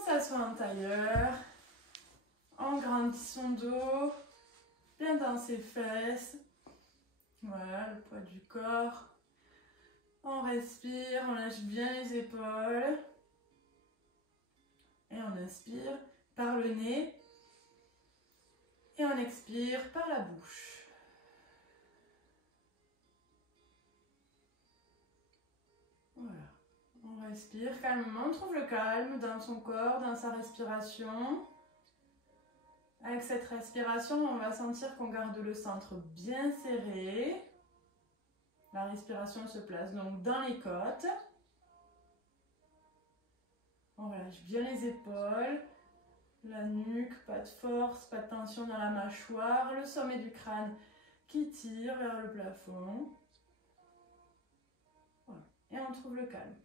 On s'assoit en tailleur. On grandit son dos. Bien dans ses fesses. Voilà, le poids du corps. On respire, on lâche bien les épaules. Et on inspire par le nez. Et on expire par la bouche. Voilà. On respire calmement. On trouve le calme dans son corps, dans sa respiration. Avec cette respiration, on va sentir qu'on garde le centre bien serré. La respiration se place donc dans les côtes. On relâche bien les épaules, la nuque, pas de force, pas de tension dans la mâchoire, le sommet du crâne qui tire vers le plafond. Voilà. Et on trouve le calme.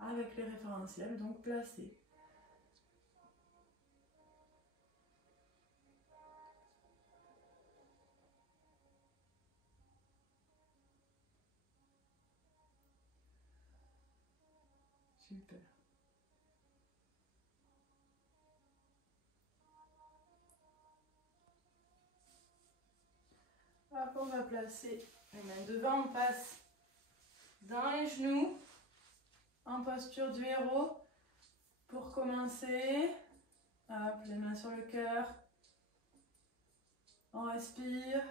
Avec les référentiels donc placés. Super. Hop, on va placer les mains devant, on passe dans les genoux, en posture du héros. Pour commencer, hop, les mains sur le cœur. On respire.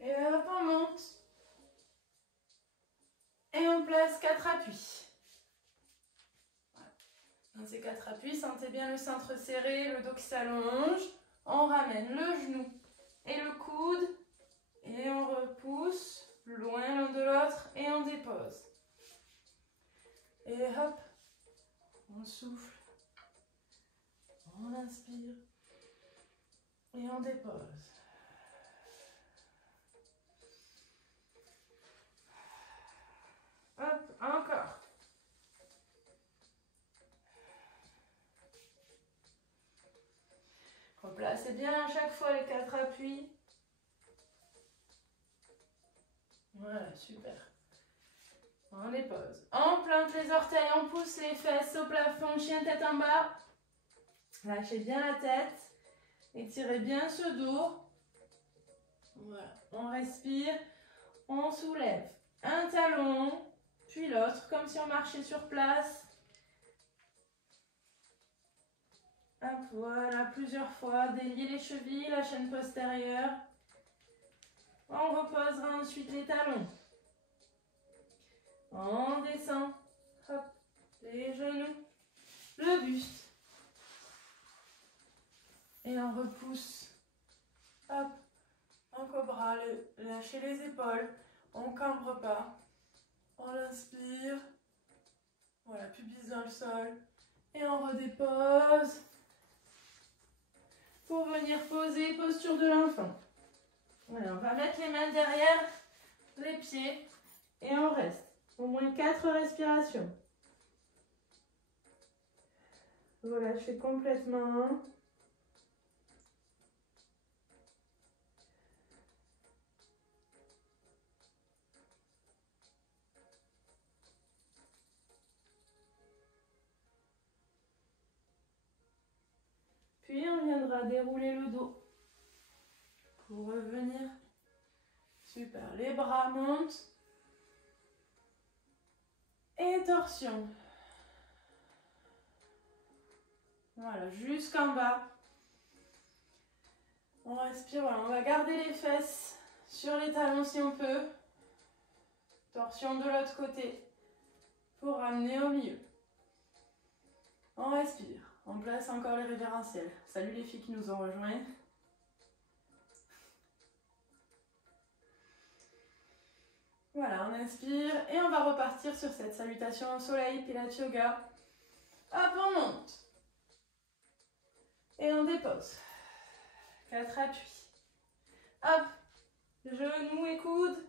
Et hop, on monte. Et on place 4 appuis. Dans ces 4 appuis, sentez bien le centre serré, le dos qui s'allonge. On ramène le genou et le coude. Et on repousse loin l'un de l'autre et on dépose. Et hop, on souffle. On inspire. Et on dépose. Hop, encore. Replacez bien à chaque fois les 4 appuis. Voilà, super. On dépose. On plante les orteils, on pousse les fesses au plafond, chien tête en bas. Lâchez bien la tête. Étirez bien ce dos. Voilà. On respire. On soulève un talon, puis l'autre, comme si on marchait sur place. Hop, voilà, plusieurs fois. Déliez les chevilles, la chaîne postérieure. On reposera ensuite les talons. On descend. Hop, les genoux, le buste. Et on repousse. Hop, en cobra, lâchez les épaules. On ne cambre pas. On inspire. Voilà, pubis dans le sol. Et on redépose. Pour venir poser, posture de l'enfant. Voilà, on va mettre les mains derrière les pieds. Et on reste. Au moins 4 respirations. Relâchez complètement. Puis on viendra dérouler le dos. Pour revenir. Super. Les bras montent. Et torsion. Voilà, jusqu'en bas. On respire, voilà, on va garder les fesses sur les talons si on peut. Torsion de l'autre côté. Pour ramener au milieu. On respire. On place encore les révérentiels. Salut les filles qui nous ont rejoints. Voilà, on inspire et on va repartir sur cette salutation au soleil, Pilates Yoga. Hop, on monte. Et on dépose. 4 appuis. Hop, genoux et coudes.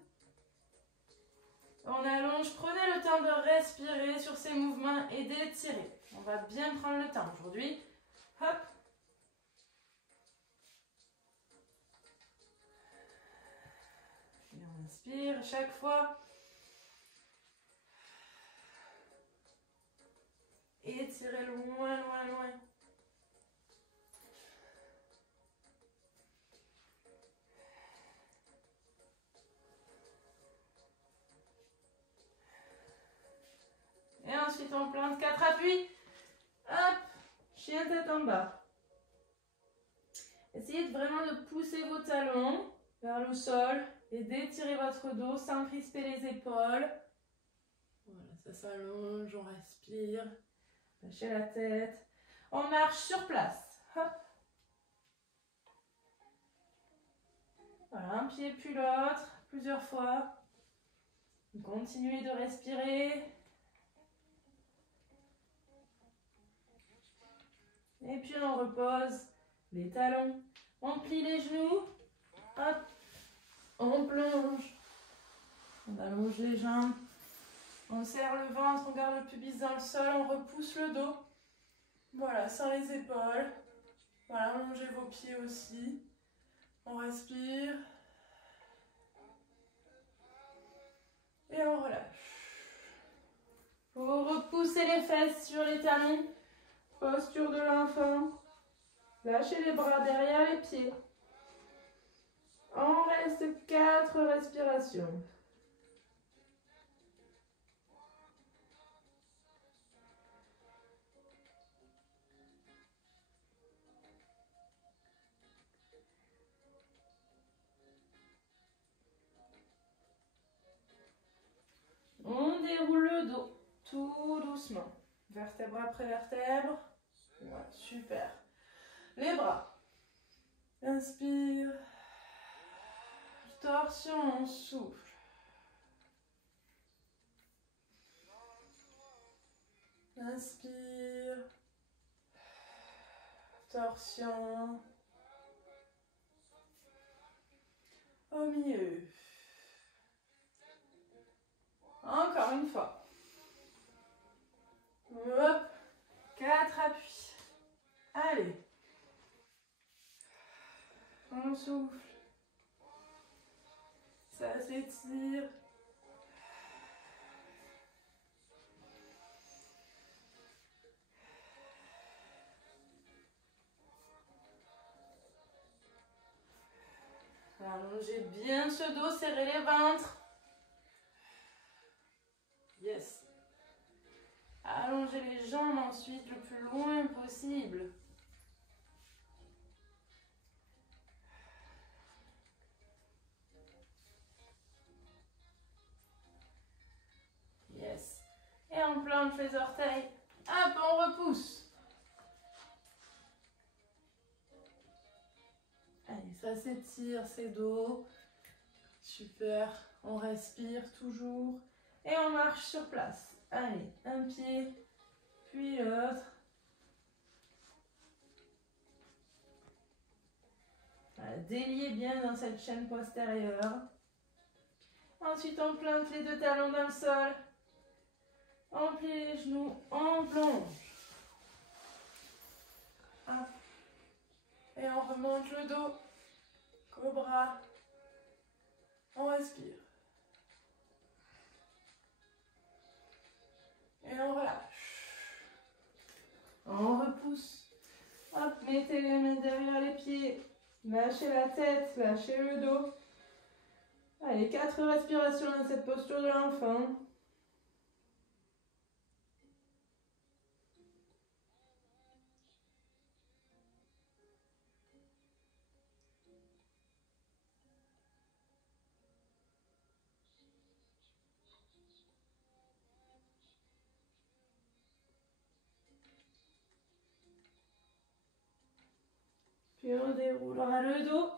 On allonge, prenez le temps de respirer sur ces mouvements et d'étirer. On va bien prendre le temps aujourd'hui. Hop. Et on inspire chaque fois. étirez loin, loin, loin. Et ensuite, on plante 4 appuis. Hop, chien tête en bas. Essayez vraiment de pousser vos talons vers le sol et d'étirer votre dos sans crisper les épaules. Voilà, ça s'allonge, on respire. Lâchez la tête. On marche sur place. Hop. Voilà, un pied puis l'autre, plusieurs fois. Continuez de respirer. Et puis on repose les talons. On plie les genoux. Hop. On plonge. On allonge les jambes. On serre le ventre, on garde le pubis dans le sol, on repousse le dos. Voilà, sans les épaules. Voilà, allongez vos pieds aussi. On respire. Et on relâche. Vous repoussez les fesses sur les talons. Posture de l'enfant. Lâchez les bras derrière les pieds. On reste 4 respirations. On déroule le dos, tout doucement. Vertèbre après vertèbre. Ouais, super. Les bras. Inspire. Torsion, on souffle. Inspire. Torsion. Au milieu. Encore une fois. Hop. 4 appuis. Allez. On souffle. Ça s'étire. Allongez bien ce dos, serrez les ventres. Yes. Allongez les jambes ensuite le plus loin possible. Yes. Et on plante les orteils. Hop, on repousse. Allez, ça s'étire, c'est dos. Super. On respire toujours. Et on marche sur place. Allez, un pied, puis l'autre. Voilà, déliez bien dans cette chaîne postérieure. Ensuite, on plante les 2 talons dans le sol. On plie les genoux, on plonge. Hop. Et on remonte le dos. Cobra. On respire. Et on relâche. On repousse. Hop, mettez les mains derrière les pieds. Lâchez la tête, lâchez le dos. Allez, 4 respirations dans cette posture de l'enfant. Puis on déroulera le dos.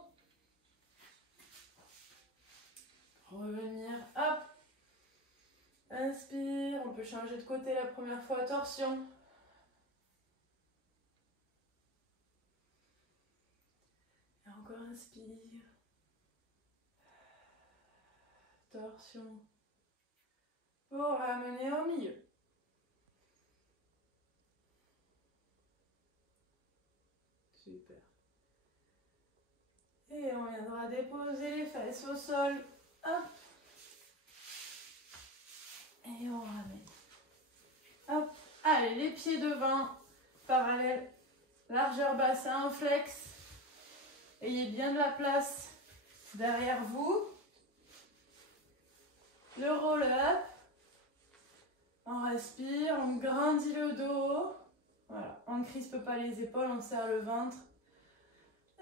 Revenir, hop. Inspire, on peut changer de côté la première fois, torsion. Et encore inspire. Torsion. Pour ramener au milieu. Super. Et on viendra déposer les fesses au sol. Hop. Et on ramène. Hop. Allez, les pieds devant, parallèles, largeur bassin, flex. Ayez bien de la place derrière vous. Le roll-up. On respire, on grandit le dos. Voilà, on ne crispe pas les épaules, on serre le ventre.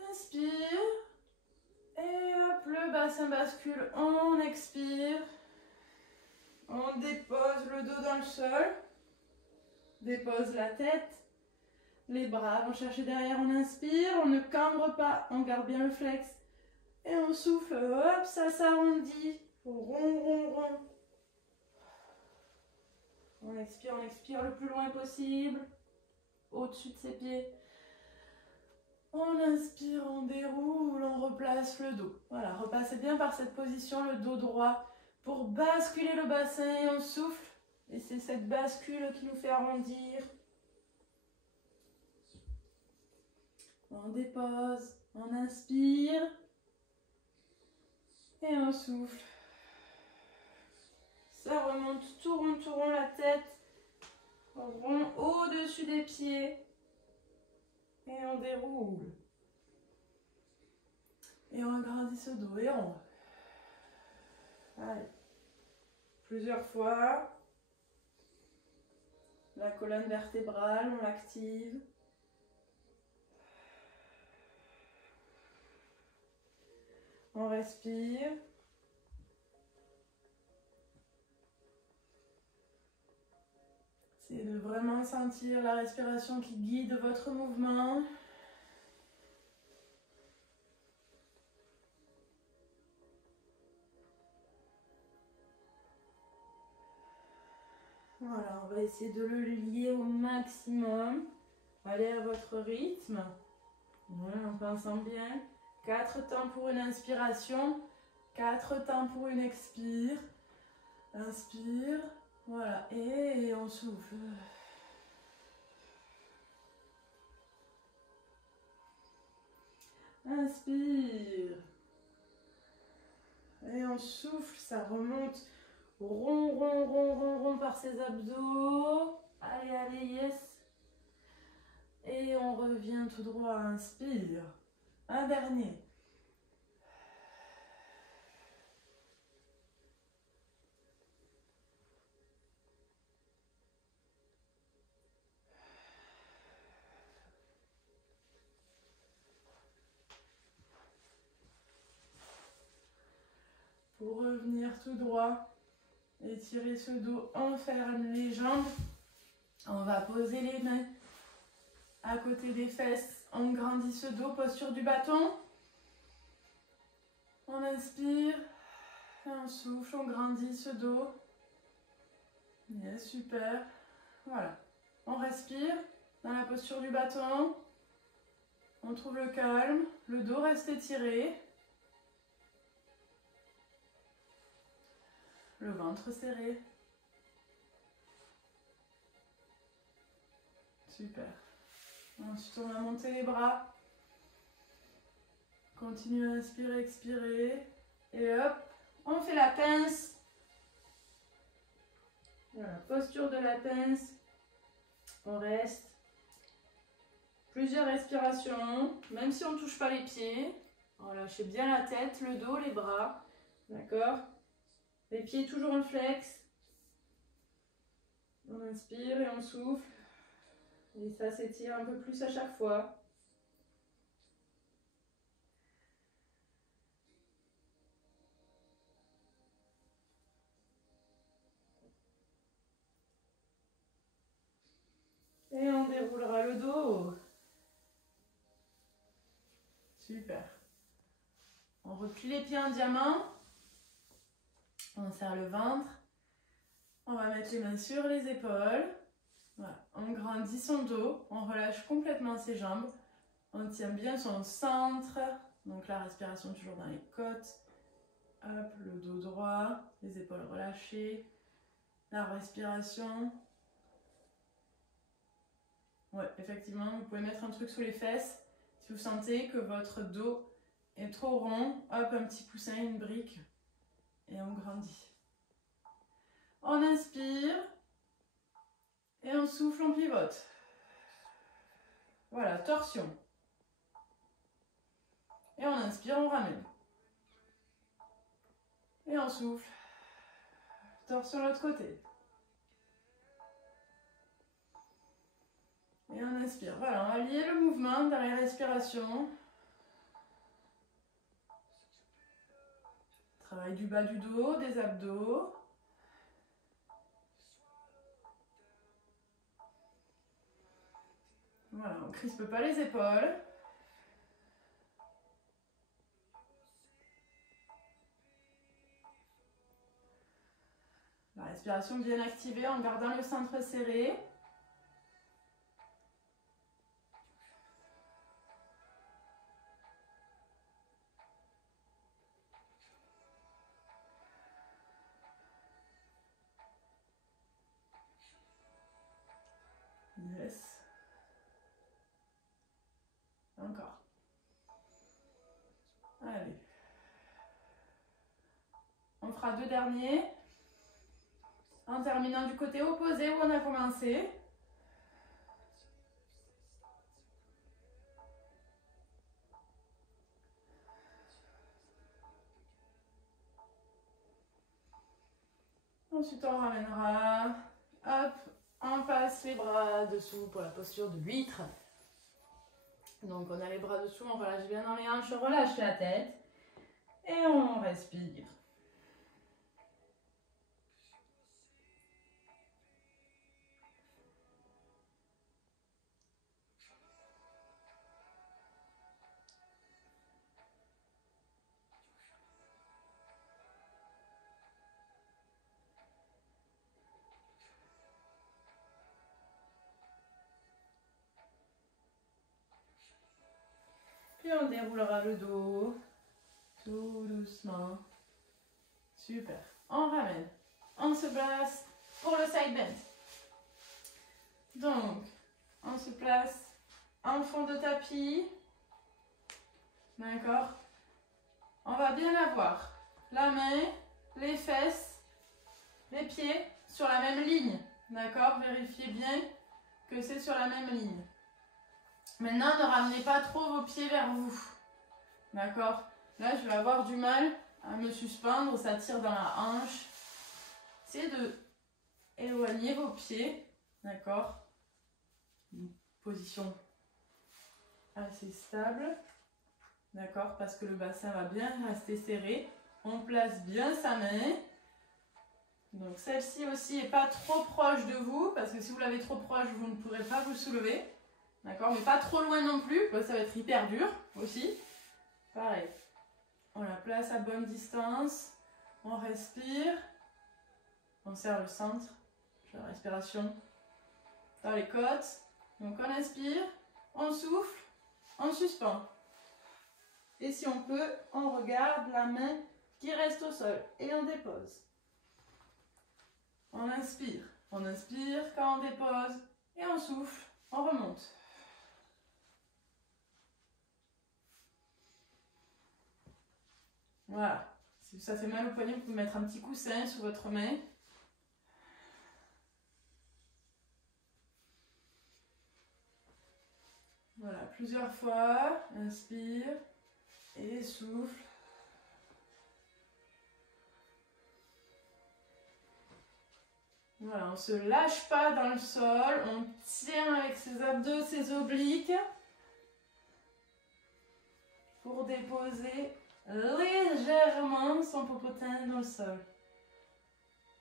Inspire. Et hop, le bassin bascule, on expire. On dépose le dos dans le sol. Dépose la tête. Les bras vont chercher derrière, on inspire. On ne cambre pas, on garde bien le flex. Et on souffle, hop, ça s'arrondit. Rond, rond, rond. On expire le plus loin possible. Au-dessus de ses pieds. On inspire, on déroule, on replace le dos. Voilà, repassez bien par cette position, le dos droit, pour basculer le bassin et on souffle. Et c'est cette bascule qui nous fait arrondir. On dépose, on inspire. Et on souffle. Ça remonte tout rond la tête. Rond au-dessus des pieds. Et on déroule. Et on agrandit ce dos. Et on... Allez. Plusieurs fois. La colonne vertébrale, on l'active. On respire. C'est de vraiment sentir la respiration qui guide votre mouvement. Voilà, on va essayer de le lier au maximum. Allez à votre rythme. Voilà, en pensant bien. 4 temps pour une inspiration. 4 temps pour une expire. Inspire. Voilà, et on souffle. Inspire. Et on souffle, ça remonte rond, rond, rond, rond, rond par ses abdos. Allez, allez, yes. Et on revient tout droit, inspire. Un dernier. Pour revenir tout droit, étirer ce dos, on ferme les jambes. On va poser les mains à côté des fesses. On grandit ce dos, posture du bâton. On inspire, et on souffle, on grandit ce dos. Yes, super. Voilà. On respire dans la posture du bâton. On trouve le calme. Le dos reste étiré. Le ventre serré. Super. Ensuite, on va monter les bras. Continue à inspirer, expirer. Et hop, on fait la pince. Voilà, posture de la pince. On reste. Plusieurs respirations, même si on ne touche pas les pieds. Relâchez bien la tête, le dos, les bras. D'accord? Les pieds toujours en flex. On inspire et on souffle. Et ça s'étire un peu plus à chaque fois. Et on déroulera le dos. Super. On replie les pieds en diamant. On serre le ventre. On va mettre les mains sur les épaules. Voilà. On grandit son dos. On relâche complètement ses jambes. On tient bien son centre. Donc la respiration toujours dans les côtes. Hop, le dos droit. Les épaules relâchées. La respiration. Ouais, effectivement, vous pouvez mettre un truc sous les fesses. Si vous sentez que votre dos est trop rond, hop, un petit coussin, une brique. Et on grandit. On inspire. Et on souffle, on pivote. Voilà, torsion. Et on inspire, on ramène. Et on souffle. Torsion de l'autre côté. Et on inspire. Voilà, on va lier le mouvement dans les respirations. Travail du bas du dos, des abdos. Voilà, on ne crispe pas les épaules. La respiration bien activée en gardant le centre serré. Yes. Encore. Allez. On fera 2 derniers. En terminant du côté opposé où on a commencé. Ensuite, on ramènera. Hop, on passe les bras dessous pour la posture de l'huître. Donc, on a les bras dessous, on relâche bien dans les hanches, on relâche la tête. Et on respire. Puis on déroulera le dos, tout doucement. Super. On ramène. On se place pour le side bend. Donc, on se place en fond de tapis. D'accord? On va bien avoir la main, les fesses, les pieds sur la même ligne. D'accord? Vérifiez bien que c'est sur la même ligne. Maintenant, ne ramenez pas trop vos pieds vers vous. D'accord? Là, je vais avoir du mal à me suspendre, ça tire dans la hanche. Essayez de éloigner vos pieds. D'accord? Une position assez stable. D'accord? Parce que le bassin va bien rester serré. On place bien sa main. Donc celle-ci aussi n'est pas trop proche de vous, parce que si vous l'avez trop proche, vous ne pourrez pas vous soulever. D'accord? Mais pas trop loin non plus, ça va être hyper dur aussi. Pareil. On la place à bonne distance. On respire. On serre le centre. La respiration dans les côtes. Donc on inspire, on souffle, on suspend. Et si on peut, on regarde la main qui reste au sol et on dépose. On inspire quand on dépose et on souffle, on remonte. Voilà. Si ça fait mal au poignet, vous pouvez mettre un petit coussin sous votre main. Voilà, plusieurs fois. Inspire et souffle. Voilà, on ne se lâche pas dans le sol, on tient avec ses abdos, ses obliques pour déposer légèrement son popotin dans le sol.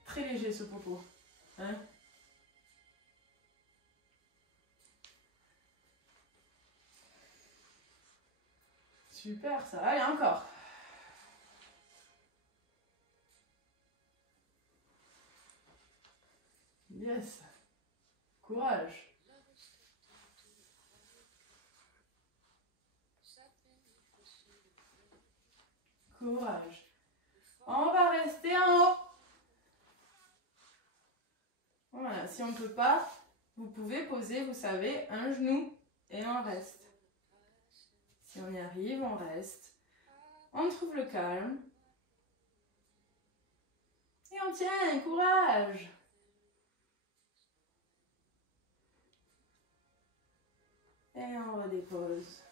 Très léger ce popo. Hein? Super ça, allez encore. Yes. Courage. Courage. On va rester en haut. Voilà, si on ne peut pas, vous pouvez poser, vous savez, un genou et on reste. Si on y arrive, on reste. On trouve le calme. Et on tient, courage. Et on redépose.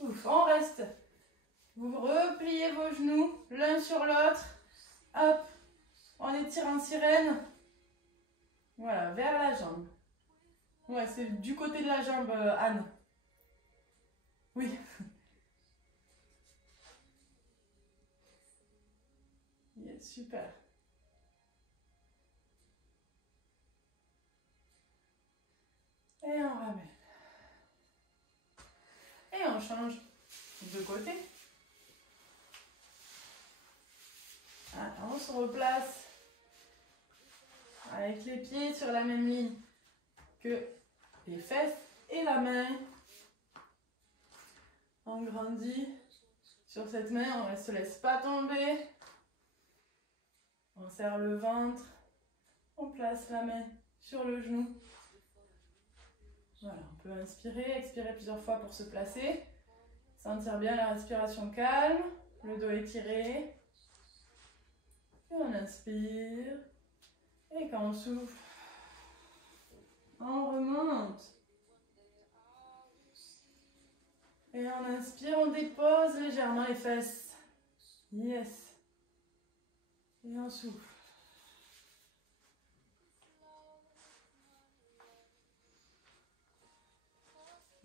Ouf, on reste. Vous repliez vos genoux l'un sur l'autre. Hop, on étire en sirène. Voilà, vers la jambe. Ouais, c'est du côté de la jambe, Anne. Oui. Yes, super. Et on ramène. Et on change de côté. Alors, on se replace avec les pieds sur la même ligne que les fesses et la main. On grandit sur cette main, on ne se laisse pas tomber. On serre le ventre. On place la main sur le genou. Voilà, on peut inspirer, expirer plusieurs fois pour se placer. Sentir bien la respiration calme, le dos étiré. Et on inspire. Et quand on souffle, on remonte. Et on inspire, on dépose légèrement les fesses. Yes. Et on souffle.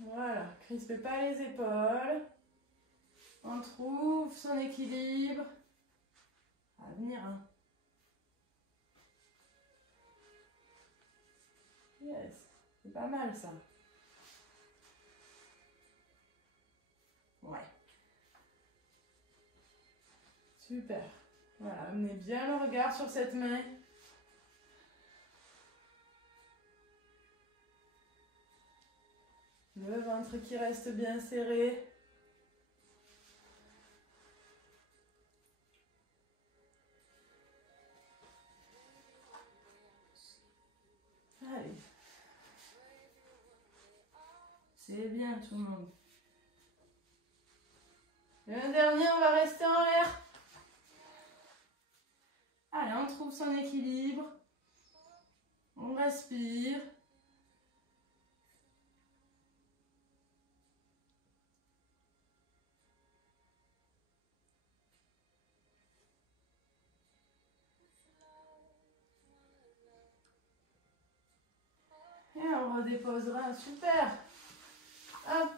Voilà, crispez pas les épaules. On trouve son équilibre. À venir, hein. Yes, c'est pas mal ça. Ouais. Super. Voilà, amenez bien le regard sur cette main. Le ventre qui reste bien serré. Allez. C'est bien tout le monde. Et un dernier, on va rester en l'air. Allez, on trouve son équilibre. On respire. Et on redéposera, super. Hop,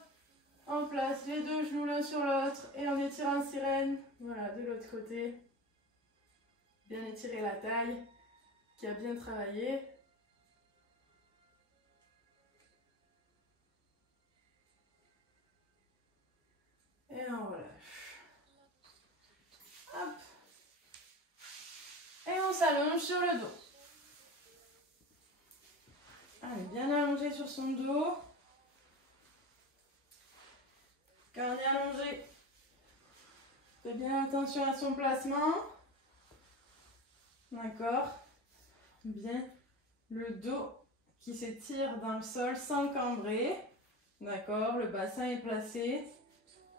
on place les deux genoux l'un sur l'autre et on étire en sirène. Voilà, de l'autre côté. Bien étirer la taille qui a bien travaillé. Et on relâche. Hop. Et on s'allonge sur le dos. Allez, bien allongé sur son dos. Quand on est allongé, faites bien attention à son placement. D'accord. Bien. Le dos qui s'étire dans le sol sans cambrer. D'accord. Le bassin est placé.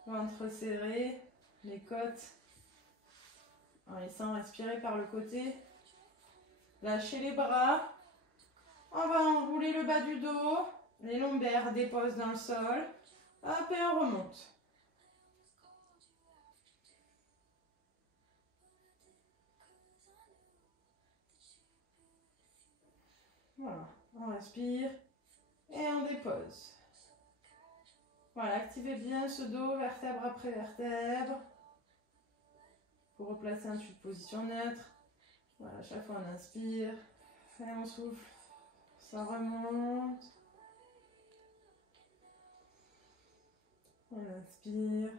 Ventre serré. Les côtes. En laissant respirer par le côté. Lâchez les bras. On va enrouler le bas du dos. Les lombaires déposent dans le sol. Hop, et on remonte. Voilà, on respire et on dépose. Voilà, activez bien ce dos, vertèbre après vertèbre. Pour replacer un dessus de position neutre. Voilà, chaque fois on inspire et on souffle. Ça remonte. On inspire.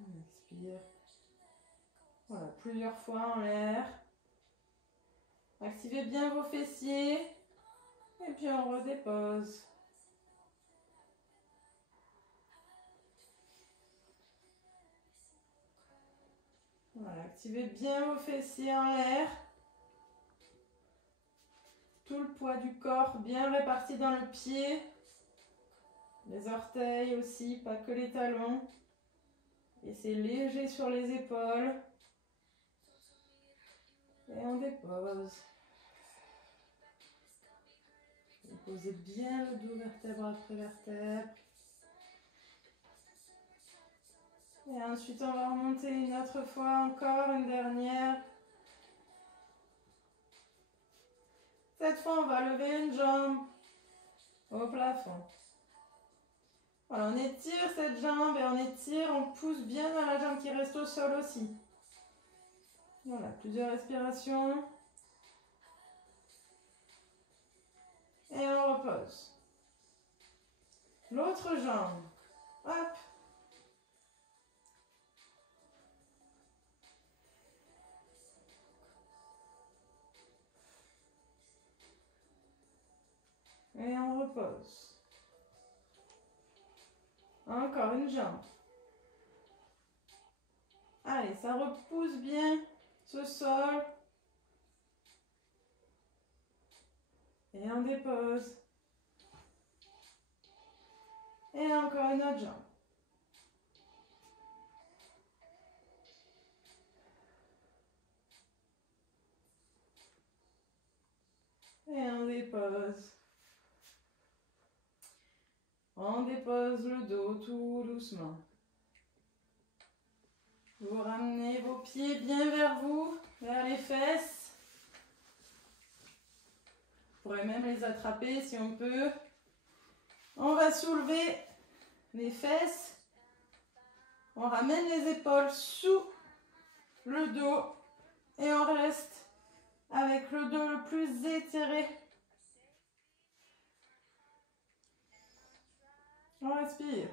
On expire. Voilà, plusieurs fois en l'air. Activez bien vos fessiers. Et puis on redépose. Voilà, activez bien vos fessiers en l'air. Tout le poids du corps bien réparti dans le pied. Les orteils aussi, pas que les talons. Et c'est léger sur les épaules. Et on dépose. Vous posez bien le dos vertèbre après vertèbre. Et ensuite, on va remonter une autre fois, encore une dernière. Cette fois, on va lever une jambe au plafond. Voilà, on étire cette jambe et on étire, on pousse bien dans la jambe qui reste au sol aussi. Voilà, plusieurs respirations. Et on repose. L'autre jambe. Hop. Et on repose. Encore une jambe. Allez, ça repousse bien ce sol. Et on dépose. Et encore une autre jambe. Et on dépose. On dépose le dos tout doucement. Vous ramenez vos pieds bien vers vous, vers les fesses. Vous pourrez même les attraper si on peut. On va soulever les fesses. On ramène les épaules sous le dos. Et on reste avec le dos le plus étiré. On respire.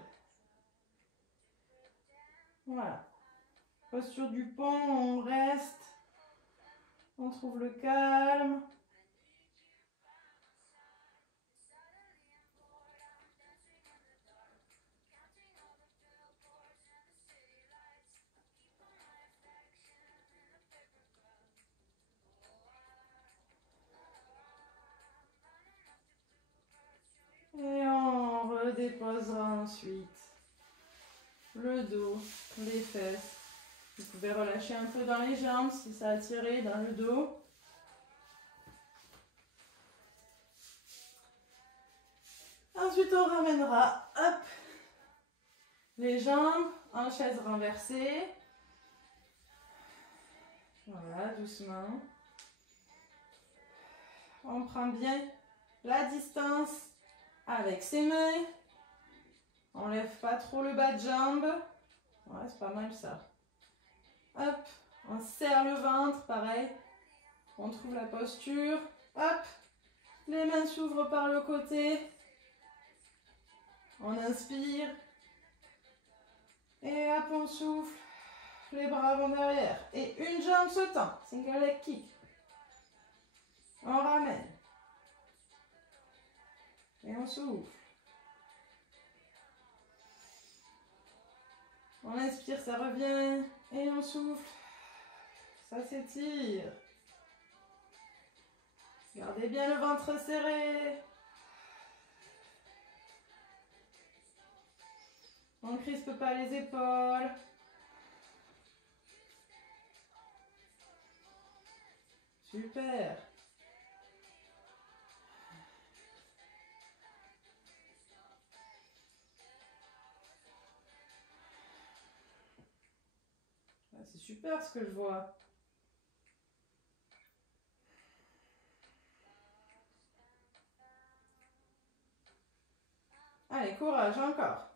Voilà. Posture du pont, on reste. On trouve le calme. Et on redéposera ensuite le dos, les fesses. Vous pouvez relâcher un peu dans les jambes si ça a tiré dans le dos. Ensuite, on ramènera, hop, les jambes en chaise renversée. Voilà, doucement. On prend bien la distance avec ses mains. On lève pas trop le bas de jambe. Ouais, c'est pas mal ça. Hop, on serre le ventre, pareil. On trouve la posture. Hop, les mains s'ouvrent par le côté. On inspire. Et hop, on souffle. Les bras vont derrière. Et une jambe se tend. Single leg kick. On ramène. Et on souffle. On inspire, ça revient. Et on souffle. Ça s'étire. Gardez bien le ventre serré. On ne crispe pas les épaules. Super. C'est super ce que je vois. Allez, courage, encore.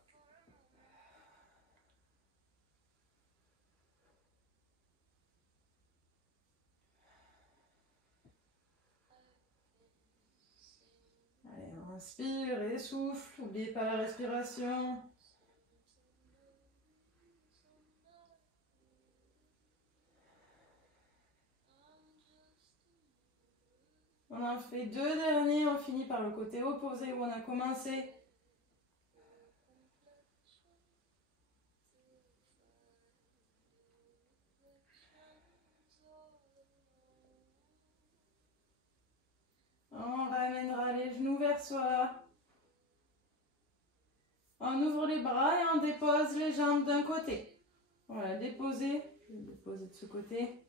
Allez, on inspire et souffle. N'oubliez pas la respiration. On en fait deux derniers, on finit par le côté opposé où on a commencé. On ramènera les genoux vers soi. On ouvre les bras et on dépose les jambes d'un côté. Voilà, déposer. Je vais déposer de ce côté.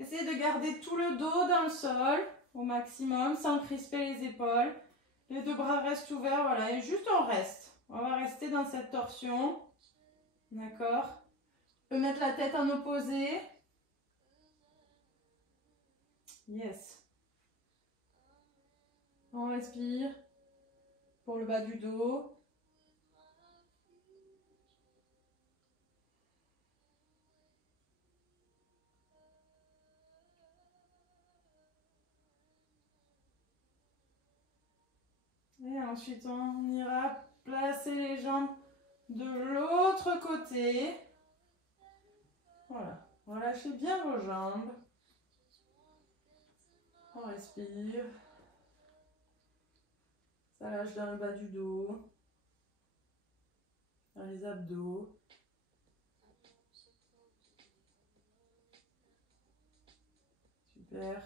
Essayez de garder tout le dos dans le sol. au maximum sans crisper les épaules. Les deux bras restent ouverts, voilà, et juste on reste. On va rester dans cette torsion. D'accord? On peut mettre la tête en opposé. Yes. On respire pour le bas du dos. Et ensuite, on ira placer les jambes de l'autre côté. Voilà. Relâchez bien vos jambes. On respire. Ça lâche dans le bas du dos. Dans les abdos. Super.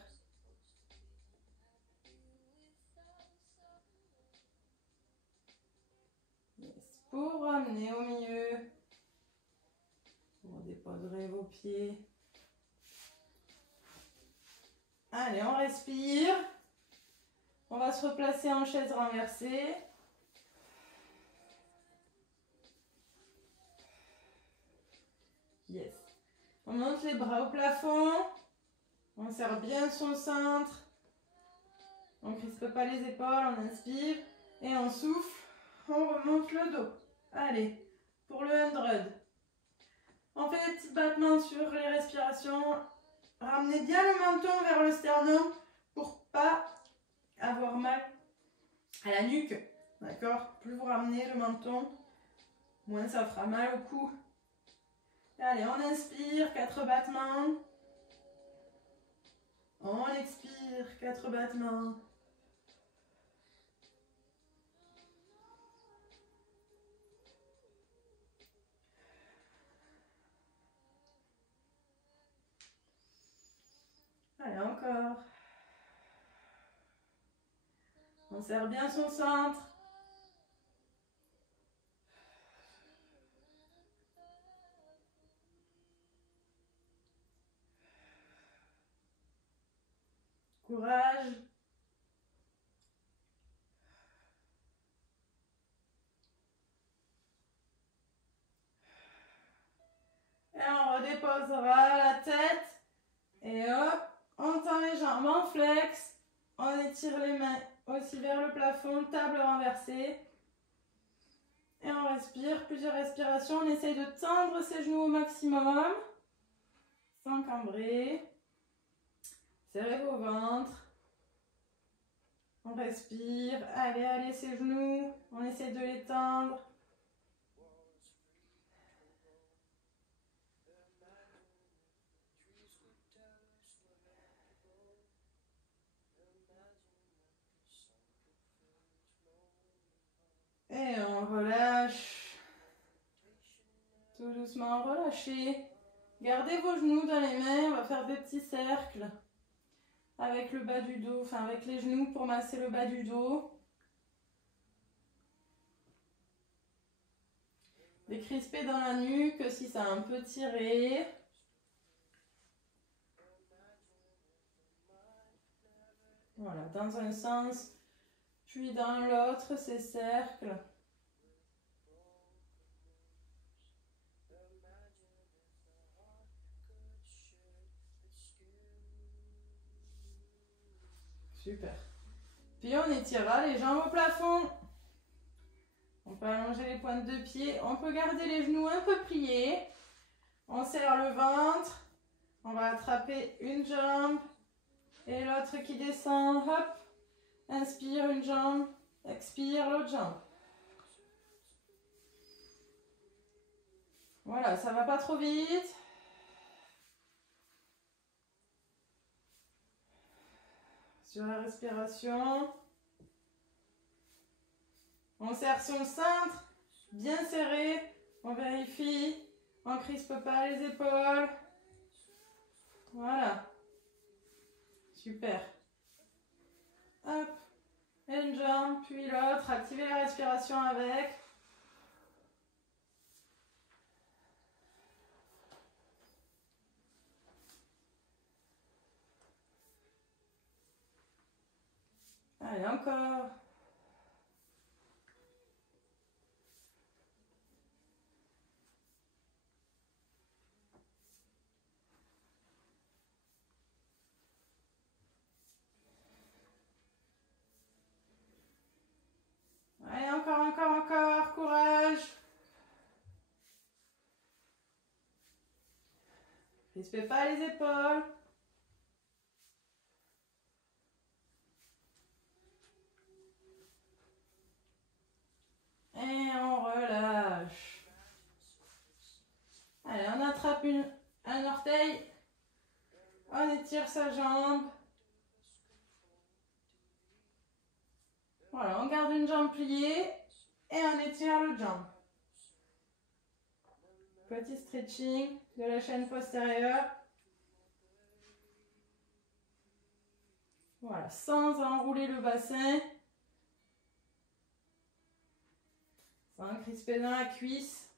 Yes. Pour ramener au milieu, vous déposerez vos pieds. Allez, on respire. On va se replacer en chaise renversée. Yes. On monte les bras au plafond. On serre bien son centre. On ne crispe pas les épaules, on inspire. Et on souffle. On remonte le dos. Allez, pour le 100. On fait des petits battements sur les respirations. Ramenez bien le menton vers le sternum pour pas avoir mal à la nuque. D'accord? Plus vous ramenez le menton, moins ça fera mal au cou. Allez, on inspire, 4 battements. On expire, 4 battements. Allez, encore. On serre bien son centre. Courage. Et on redéposera la tête. Et hop, on tend les jambes en flex. On étire les mains aussi vers le plafond, table renversée. Et on respire, plusieurs respirations. On essaye de tendre ses genoux au maximum. Sans cambrer. Serrez vos ventres. On respire. Allez, allez, ses genoux. On essaie de les tendre. Et on relâche. Tout doucement, relâchez. Gardez vos genoux dans les mains. On va faire des petits cercles. Avec le bas du dos, enfin avec les genoux pour masser le bas du dos. Décrisper dans la nuque si ça a un peu tiré. Voilà, dans un sens, puis dans l'autre, ces cercles. Super. Puis on étirera les jambes au plafond. On peut allonger les pointes de pied. On peut garder les genoux un peu pliés. On serre le ventre. On va attraper une jambe et l'autre qui descend. Hop. Inspire une jambe. Expire l'autre jambe. Voilà, ça va pas trop vite. Sur la respiration. On serre son centre, bien serré. On vérifie. On ne crispe pas les épaules. Voilà. Super. Hop. Une jambe, puis l'autre. Activez la respiration avec. Allez, encore. Allez, encore, encore, encore. Courage. Crispez pas les épaules. Et on relâche. Allez, on attrape un orteil. On étire sa jambe. Voilà, on garde une jambe pliée et on étire l'autre jambe. Petit stretching de la chaîne postérieure. Voilà, sans enrouler le bassin. Sans crisper dans la cuisse.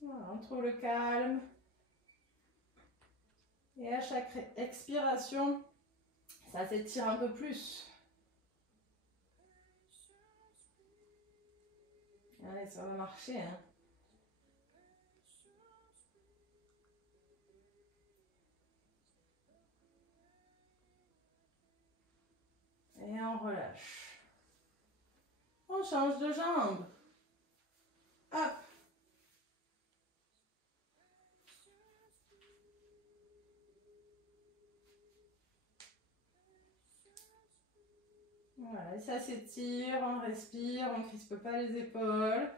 Voilà, on trouve le calme. Et à chaque expiration, ça s'étire un peu plus. Allez, ça va marcher, hein. Et on relâche. On change de jambe. Hop. Voilà, et ça s'étire, on respire, on ne crispe pas les épaules.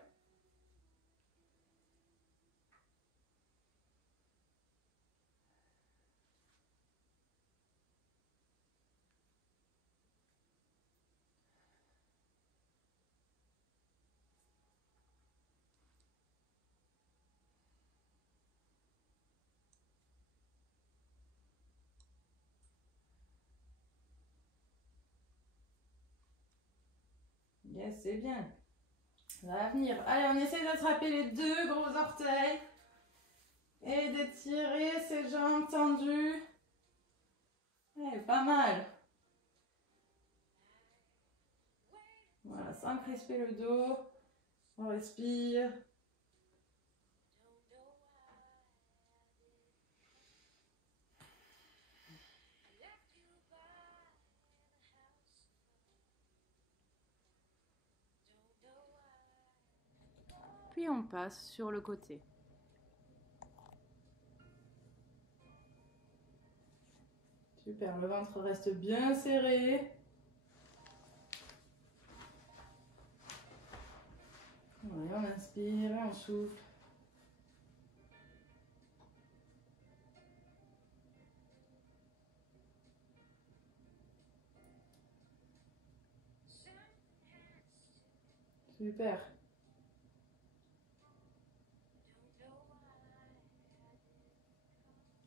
Yes, c'est bien. Ça va venir. Allez, on essaie d'attraper les deux gros orteils et d'étirer ses jambes tendues. Ouais, pas mal. Voilà, sans crisper le dos. On respire. Puis on passe sur le côté. Super, le ventre reste bien serré. Ouais, on inspire, on souffle. Super.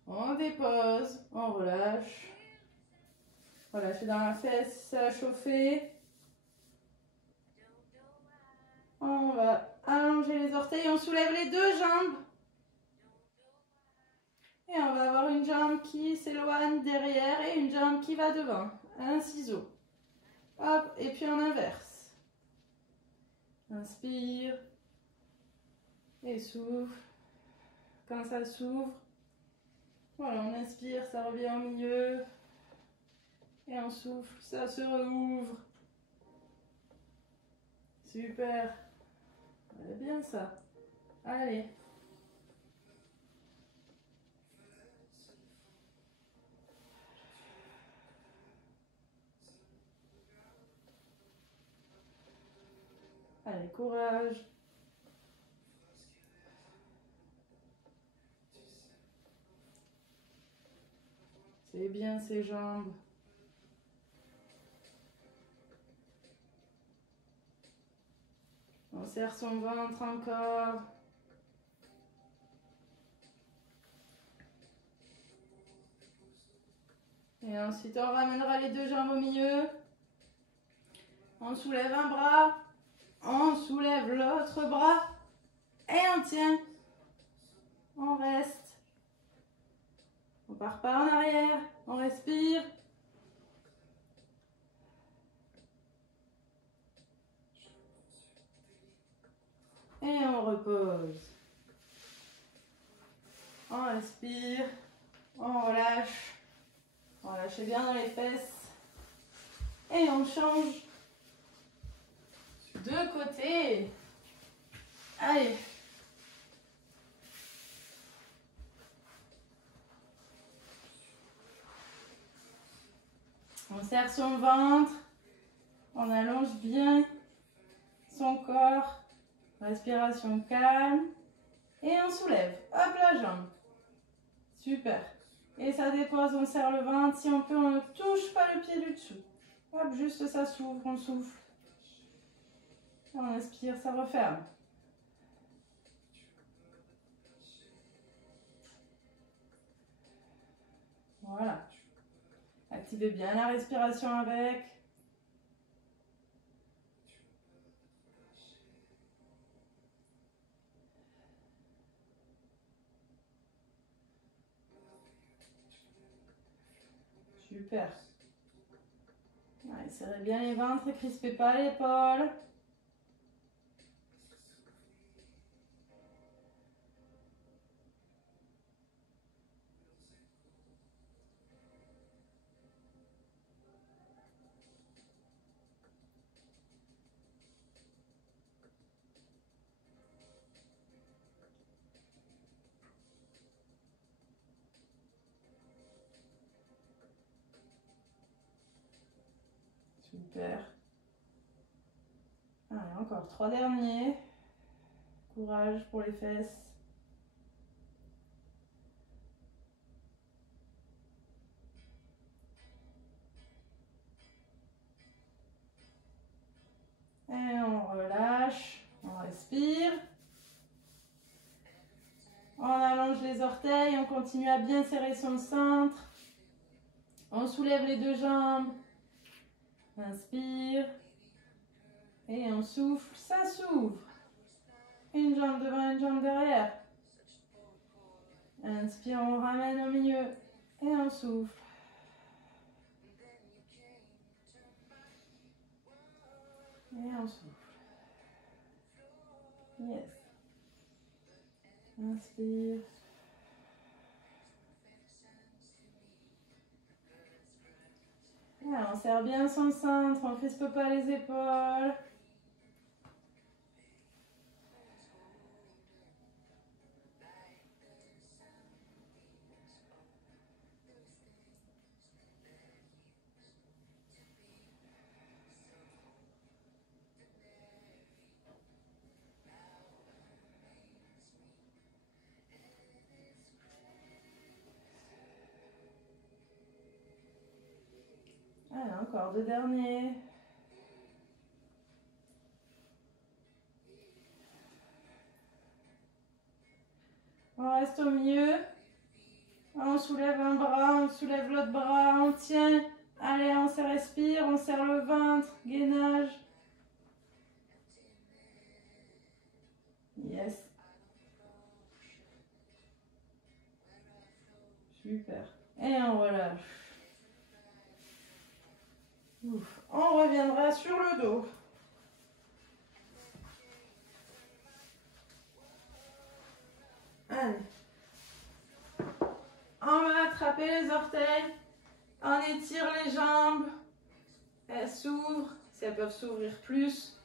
On dépose, on relâche. Relâchez dans la fesse, ça a chauffé. On va allonger les orteils, on soulève les deux jambes. Et on va avoir une jambe qui s'éloigne derrière et une jambe qui va devant. Un ciseau. Hop, et puis on inverse. Inspire. Et souffle. Quand ça s'ouvre, voilà, on inspire, ça revient au milieu. Et on souffle, ça se rouvre. Super. C'est bien ça. Allez. Allez, courage. C'est bien ces jambes. On serre son ventre encore. Et ensuite, on ramènera les deux jambes au milieu. On soulève un bras. On soulève l'autre bras. Et on tient. On reste. On part pas en arrière. On respire. Et on repose. On respire. On relâche. On relâche bien dans les fesses. Et on change de côté. Allez. On serre son ventre. On allonge bien son corps. Respiration calme. Et on soulève. Hop la jambe. Super. Et ça dépose, on serre le ventre. Si on peut, on ne touche pas le pied du dessous. Hop, juste ça s'ouvre, on souffle. On inspire, ça referme. Voilà. Activez bien la respiration avec. Super. Allez, serrez bien les ventres et crispez pas l'épaule. Super. Allez, encore 3 derniers. Courage pour les fesses. Et on relâche. On respire. On allonge les orteils. On continue à bien serrer son centre. On soulève les deux jambes. Inspire. Et on souffle. Ça s'ouvre. Une jambe devant, une jambe derrière. Inspire, on ramène au milieu. Et on souffle. Et on souffle. Yes. Inspire. Et on serre bien son centre, on ne crispe pas les épaules. Allez, encore 2 derniers. On reste au milieu. On soulève un bras, on soulève l'autre bras, on tient. Allez, on se respire, on serre le ventre, gainage. Yes. Super. Et on relâche. Ouf. On reviendra sur le dos. Allez. On va attraper les orteils. On étire les jambes. Elles s'ouvrent. Si elles peuvent s'ouvrir plus,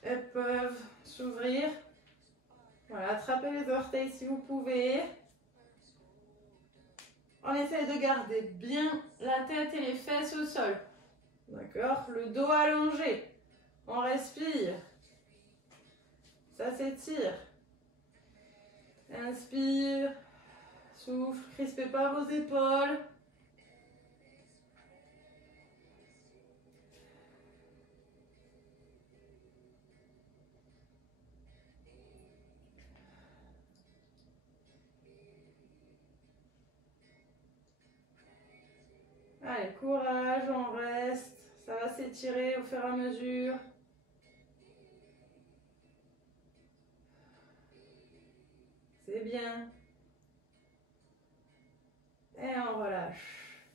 elles peuvent s'ouvrir. Voilà, attrapez les orteils si vous pouvez. On essaie de garder bien la tête et les fesses au sol. D'accord? Le dos allongé. On respire. Ça s'étire. Inspire. Souffle. Crispez pas vos épaules. Allez, courage, on reste. Ça va s'étirer au fur et à mesure. C'est bien. Et on relâche.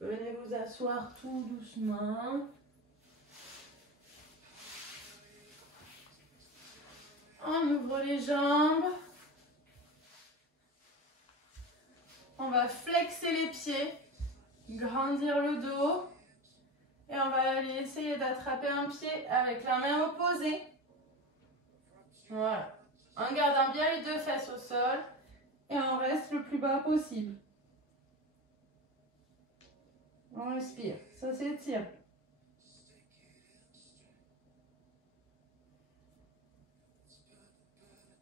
Venez vous asseoir tout doucement. On ouvre les jambes. On va flexer les pieds, grandir le dos. Et on va aller essayer d'attraper un pied avec la main opposée. Voilà. En gardant bien les deux fesses au sol. Et on reste le plus bas possible. On respire. Ça s'étire.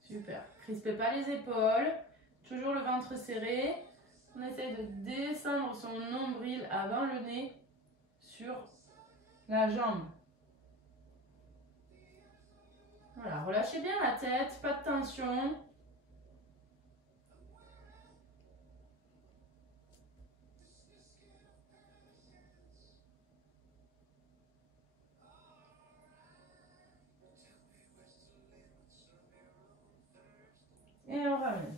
Super. Crispez pas les épaules. Toujours le ventre serré. On essaie de descendre son nombril avant le nez sur la jambe. Voilà, relâchez bien la tête, pas de tension. Et on ramène.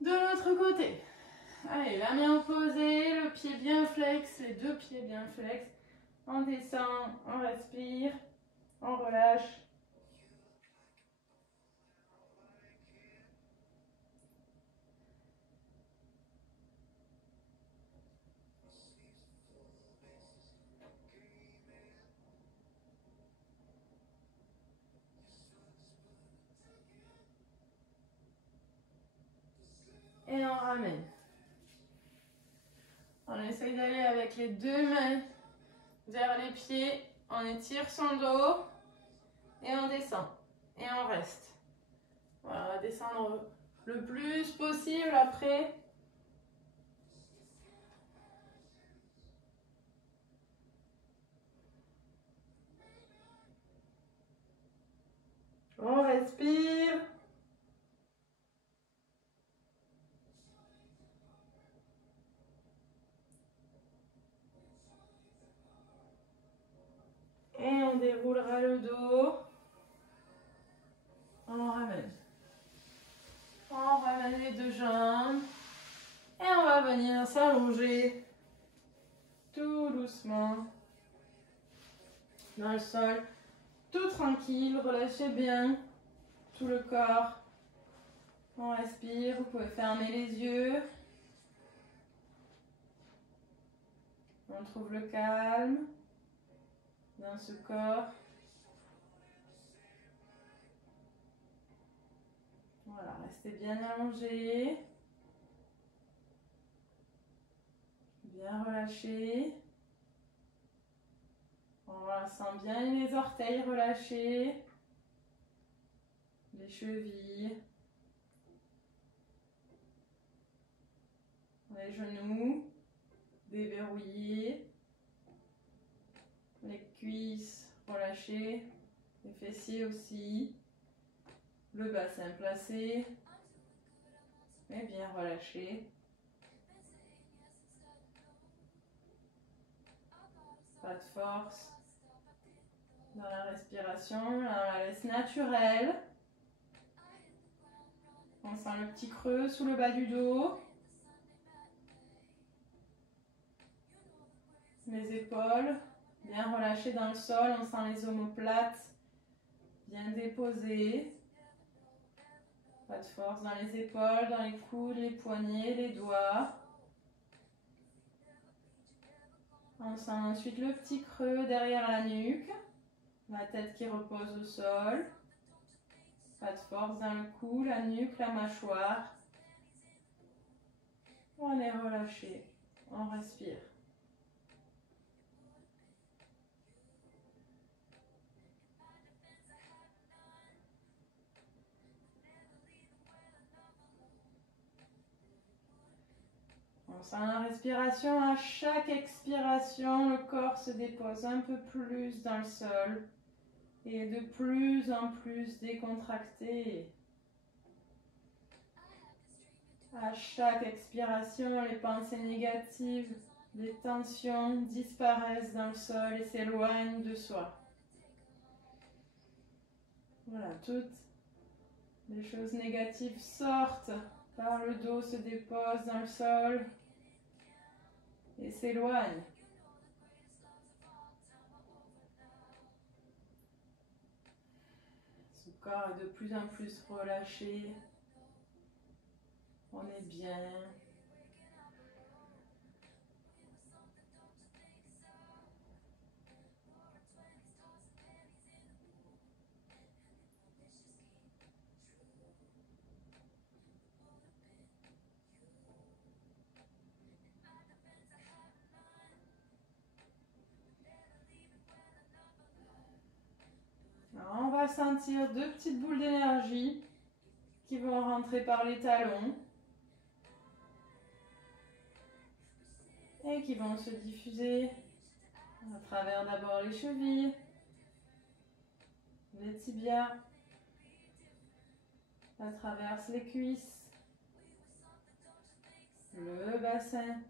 De l'autre côté. Allez, la main opposée, le pied bien flex, les deux pieds bien flex. On descend, on respire, on relâche. Et on ramène. On essaye d'aller avec les deux mains vers les pieds. On étire son dos et on descend. Et on reste. Voilà, on va descendre le plus possible après. On respire. Et on déroulera le dos. On ramène. On ramène les deux jambes. Et on va venir s'allonger tout doucement dans le sol. Tout tranquille, relâchez bien tout le corps. On respire, vous pouvez fermer les yeux. On trouve le calme dans ce corps. Voilà, restez bien allongé. Bien relâché. On sent bien les orteils relâchés. Les chevilles. Les genoux déverrouillés. Les cuisses relâchées. Les fessiers aussi. Le bassin placé. Et bien relâché. Pas de force dans la respiration, on la laisse naturelle. On sent le petit creux sous le bas du dos. Les épaules bien relâchées dans le sol, on sent les omoplates bien déposées. Pas de force dans les épaules, dans les coudes, les poignets, les doigts. On sent ensuite le petit creux derrière la nuque. La tête qui repose au sol. Pas de force dans le cou, la nuque, la mâchoire. On est relâché. On respire. On sent la respiration. À chaque expiration, le corps se dépose un peu plus dans le sol. Et de plus en plus décontracté. À chaque expiration, les pensées négatives, les tensions disparaissent dans le sol et s'éloignent de soi. Voilà, toutes les choses négatives sortent par le dos, se déposent dans le sol et s'éloignent. Ce corps est de plus en plus relâché. On est bien. Alors, on va sentir deux petites boules d'énergie qui vont rentrer par les talons et qui vont se diffuser à travers d'abord les chevilles, les tibias, ça traverse les cuisses, le bassin.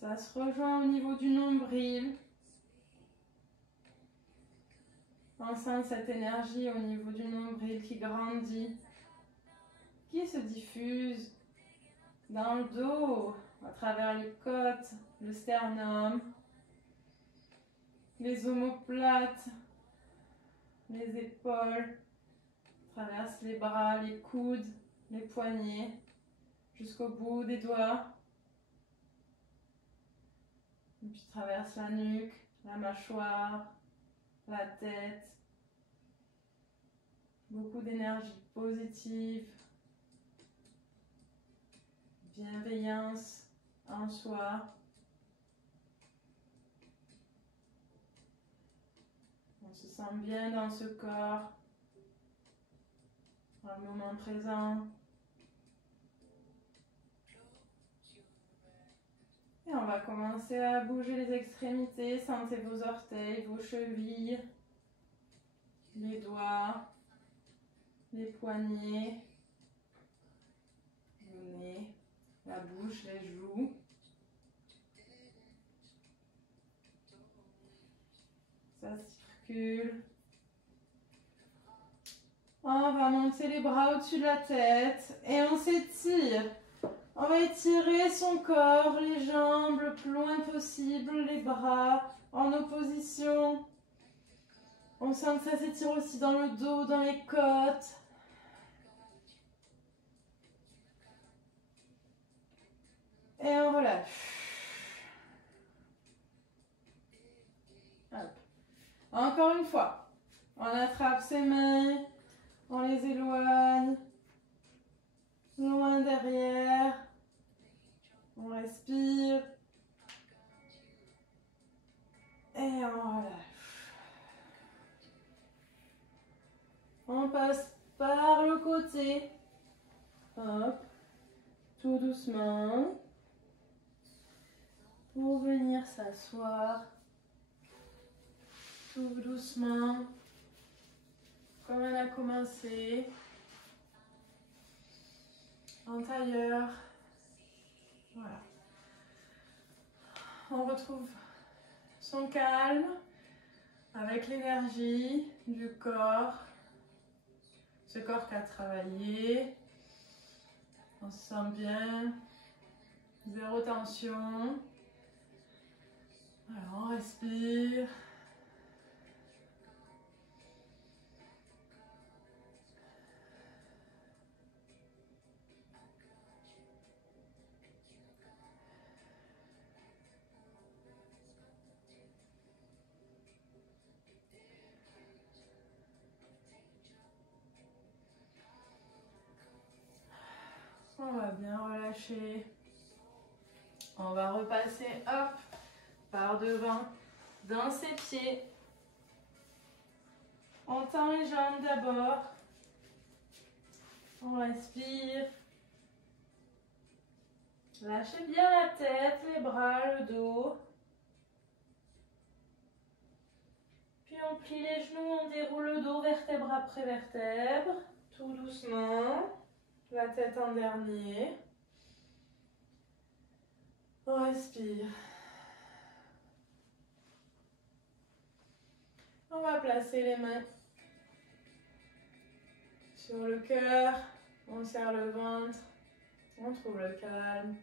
Ça se rejoint au niveau du nombril. On sent cette énergie au niveau du nombril qui grandit, qui se diffuse dans le dos, à travers les côtes, le sternum, les omoplates, les épaules, traverse les bras, les coudes, les poignets, jusqu'au bout des doigts. Et puis traverse la nuque, la mâchoire, la tête. Beaucoup d'énergie positive, bienveillance en soi. On se sent bien dans ce corps, dans le moment présent. Et on va commencer à bouger les extrémités. Sentez vos orteils, vos chevilles, les doigts, les poignets, le nez, la bouche, les joues. Ça circule. On va monter les bras au-dessus de la tête et on s'étire. On va étirer son corps, les jambes le plus loin possible, les bras en opposition. On sent que ça s'étire aussi dans le dos, dans les côtes. Et on relâche. Hop. Encore une fois, on attrape ses mains, on les éloigne, loin derrière. On respire. Et on relâche. On passe par le côté. Hop. Tout doucement. Pour venir s'asseoir. Tout doucement. Comme on a commencé. En tailleur. Voilà. On retrouve son calme avec l'énergie du corps. Ce corps qui a travaillé. On se sent bien. Zéro tension. Alors on respire. On va bien relâcher. On va repasser, hop, par devant, dans ses pieds. On tend les jambes d'abord. On respire. Lâchez bien la tête, les bras, le dos. Puis on plie les genoux, on déroule le dos vertèbre après vertèbre. Tout doucement. La tête en dernier. On respire. On va placer les mains sur le cœur. On serre le ventre. On trouve le calme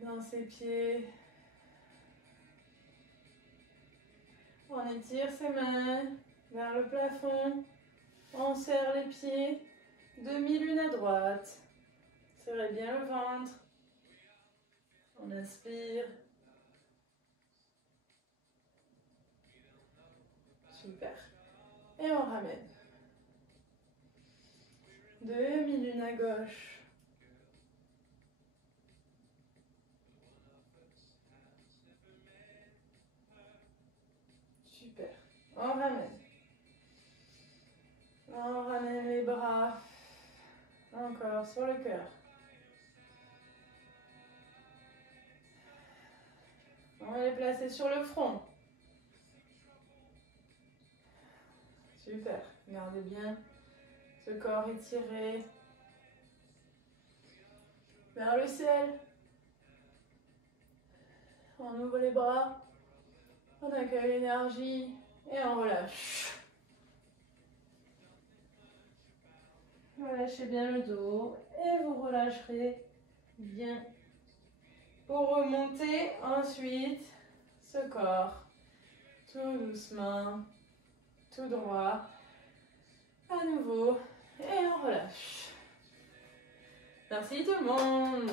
dans ses pieds. On étire ses mains vers le plafond. On serre les pieds. Demi-lune à droite. Serrez bien le ventre. On inspire. Super. Et on ramène. Demi-lune à gauche. Super. On ramène. On ramène les bras. Encore sur le cœur. On va les placer sur le front. Super. Gardez bien ce corps étiré vers le ciel. On ouvre les bras. On accueille l'énergie et on relâche. Relâchez bien le dos et vous relâcherez bien pour remonter ensuite ce corps tout doucement, tout droit, à nouveau et on relâche. Merci tout le monde.